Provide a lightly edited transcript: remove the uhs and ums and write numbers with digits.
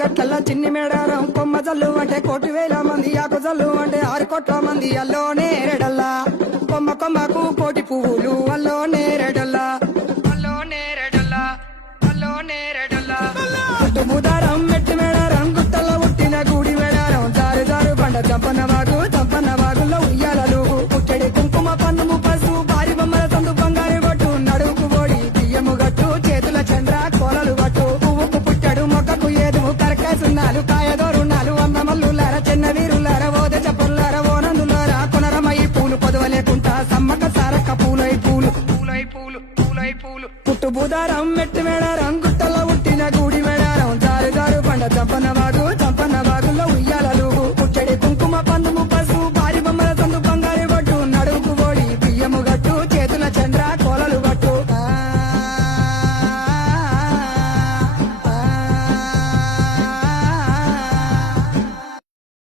గట్ల చిన్ని మేడారం కొమ్మ జల్లు అంటే 1,000,000 మంది ఆకు జల్లు అంటే 6 కోట్ల మంది అల్లో నేరేడల్లా కొమ్మ కొమ్మకు 1,000,000 పువ్వులు అల్లో నేరేడల్లా అల్లో నేరేడల్లా అల్లో నేరేడల్లా బుధారం మెట్టి మేడారం గుట్టలో పుట్టిన గుడి మేడారం జారు జారు బండ చంపన్న వాగుల్లో ఉయ్యాలలు పుట్టడి కుంకుమ పన్నుము పసుపు భారీ బొమ్మల సందు బంగారు గొట్టు నడువుకు ఓడి బియ్యము గట్టు చేతుల చంద్ర కోలలు గట్టు పువ్వుకు పుట్టడు మొక్కకు ఏదుము కరకాయ సున్నాలు కాయదోరున్నాలు అన్న మల్లులార చిన్న వీరులార ఓద చపల్లార ఓనందులార కొనరమయ్యి పూలు పొదవలేకుంటా సమ్మక సారక్క పూలై పూలు పుట్టు బుధారం మెట్టి మేడారం